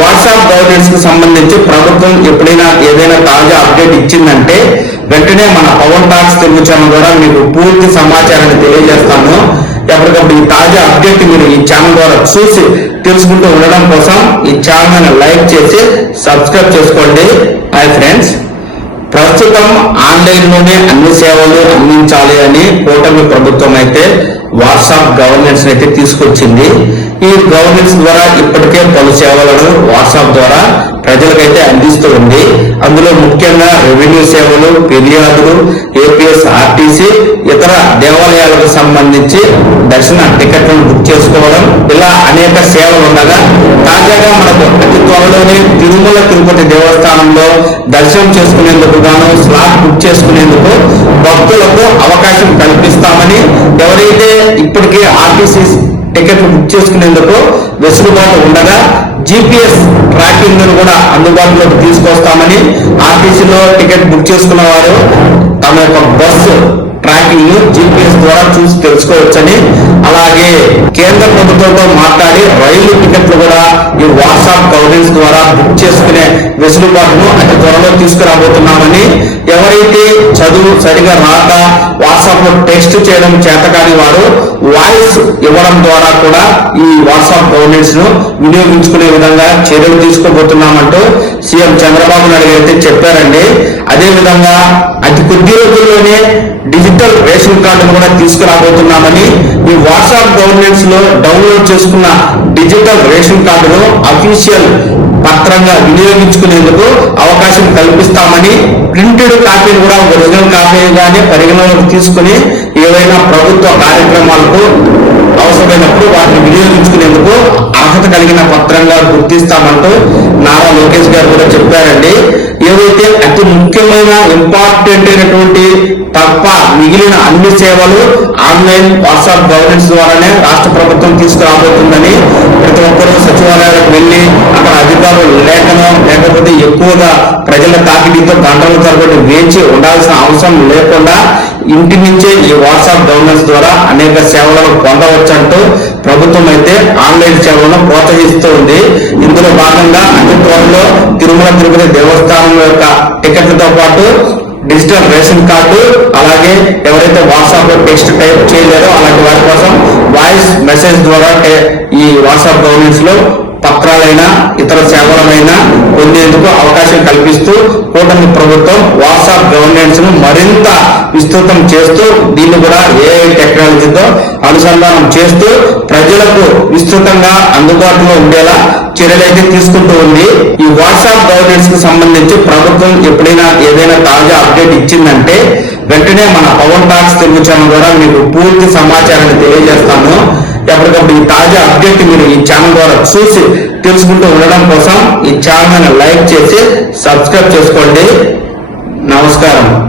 WhatsApp governance కు సంబంధించి ప్రభుత్వం ఎప్పుడైనా ఏదైనా తాజా అప్డేట్ ఇచ్చిందంటే వెంటనే మన పవన్ టాక్స్ తెలుగు ఛానల్ ద్వారా మీకు పూర్తి సమాచారాన్ని తెలియజేస్తాను. ఎప్పటికప్పుడు ఈ తాజా అప్డేట్ మీరు ఈ ఛానల్ ద్వారా చూసి తెలుసుకుంటూ ఉండడం కోసం ఈ ఛానల్ లైక్ చేసి సబ్స్క్రైబ్ చేసుకోండి. హాయ్ ఫ్రెండ్స్, ప్రస్తుతం ఆన్లైన్ లోనే అన్ని సేవలు అందించాలి అని కూటమి ప్రభుత్వం అయితే వాట్సాప్ గవర్నెన్స్ అయితే తీసుకొచ్చింది. ఈ గవర్నెన్స్ ద్వారా ఇప్పటికే పలు సేవలను వాట్సాప్ ద్వారా ప్రజలకైతే అందిస్తూ ఉంది. అందులో ముఖ్యంగా రెవెన్యూ సేవలు, ఫిర్యాదులు, ఏపీఎస్, ఆర్టీసీ, ఇతర దేవాలయాలకు సంబంధించి దర్శన టికెట్లను బుక్ చేసుకోవడం, ఇలా అనేక సేవలు ఉండగా తాజాగా మనకు అతి త్వరలోనే తిరుమల తిరుపతి దేవస్థానంలో దర్శనం చేసుకునేందుకు గాను స్లాట్ బుక్ చేసుకునేందుకు భక్తులకు అవకాశం కల్పిస్తామని, ఎవరైతే ఇప్పటికే ఆర్టీసీ టికెట్లు బుక్ చేసుకునేందుకు వెసులుబాటు ఉండగా జీపీఎస్ ట్రాకింగ్ ను కూడా అందుబాటులోకి తీసుకొస్తామని, ఆర్టీసీలో టికెట్ బుక్ చేసుకున్న వారు తమ యొక్క బస్సు ట్రాకింగ్ ను జీపీఎస్ ద్వారా చూసి తెలుసుకోవచ్చని, అలాగే కేంద్ర ప్రభుత్వంతో మాట్లాడి రైలు టికెట్లు కూడా ఈ వాట్సాప్ గవర్నెన్స్ ద్వారా బుక్ చేసుకునే వెసులుబాటును అతి త్వరలో తీసుకురాబోతున్నామని, ఎవరైతే చదువు సరిగా రాక వాట్సాప్ లో టెక్స్ట్ చేయడం చేతకాని వారు వాయిస్ ఇవ్వడం ద్వారా కూడా ఈ వాట్సాప్ గవర్నెన్స్ ను వినియోగించుకునే విధంగా చర్యలు తీసుకోబోతున్నామంటూ సీఎం చంద్రబాబు నాయుడు అయితే చెప్పారండి. అదే విధంగా అతి కొద్ది రోజుల్లోనే డిజిటల్ రేషన్ కార్డును కూడా తీసుకురాబోతున్నామని, ఈ వాట్సాప్ గవర్నెన్స్ లో డౌన్లోడ్ చేసుకున్న డిజిటల్ రేషన్ కార్డును అఫీషియల్ పత్రంగా వినియోగించుకునేందుకు అవకాశం కల్పిస్తామని, ప్రింటెడ్ కాపీని కూడా ఒరిజినల్ కాపీగానే పరిగణలోకి తీసుకుని ఏవైనా ప్రభుత్వ కార్యక్రమాలకు అవసరమైనప్పుడు వాటిని వినియోగించుకునేందుకు అర్హత కలిగిన పత్రంగా గుర్తిస్తామంటూ నారా లోకేష్ గారు కూడా చెప్పారండి. ఏదైతే అతి ముఖ్యమైన ఇంపార్టెంట్ అయినటువంటి తప్ప మిగిలిన అన్ని సేవలు ఆన్లైన్ వాట్సాప్ గవర్నెన్స్ ద్వారానే రాష్ట్ర ప్రభుత్వం తీసుకురాబోతుందని, ప్రతి ఒక్కరూ సచివాలయాలకు వెళ్లి అక్కడ అధికారులు లేకపోతే ఎక్కువగా ప్రజల తాకిడితో గంటల తరబడి వేచి ఉండాల్సిన అవసరం లేకుండా ఇంటి నుంచే ఈ వాట్సాప్ గవర్నెన్స్ ద్వారా అనేక సేవలను పొందవచ్చంటూ ప్రభుత్వం అయితే ఆన్లైన్ సేవలను ప్రోత్సహిస్తూ ఉంది. ఇందులో భాగంగా అతి త్వరలో తిరుమల తిరుపతి దేవస్థానం యొక్క టికెట్లతో పాటు డిజిటల్ రేషన్ కార్డు, అలాగే ఎవరైతే వాట్సాప్ లో టెక్స్ట్ టైప్ చేయలేరో అలాంటి వారి కోసం వాయిస్ మెసేజ్ ద్వారా ఈ వాట్సాప్ గవర్నెన్స్ లో పత్రాలైనా ఇతర సేవలైనా పొందేందుకు అవకాశం కల్పిస్తూ కూటమి ప్రభుత్వం వాట్సాప్ గవర్నెన్స్ ను మరింత విస్తృతం చేస్తూ దీన్ని కూడా ఏఐ టెక్నాలజీతో అనుసంధానం చేస్తూ ప్రజలకు విస్తృతంగా అందుబాటులో ఉండేలా చర్యలైతే తీసుకుంటూ ఉంది. ఈ వాట్సాప్ గవర్నెన్స్ కు సంబంధించి ప్రభుత్వం ఎప్పుడైనా ఏదైనా తాజా అప్డేట్ ఇచ్చిందంటే వెంటనే మన పవన్ టాక్స్ తెలుగు ఛానల్ ద్వారా మీకు పూర్తి సమాచారాన్ని తెలియజేస్తాను. ఎప్పటికప్పుడు ఈ తాజా అప్డేట్ మీరు ఈ ఛానల్ ద్వారా చూసి తెలుసుకుంటూ ఉండడం కోసం ఈ ఛానల్ లైక్ చేసి సబ్స్క్రైబ్ చేసుకోండి. నమస్కారం.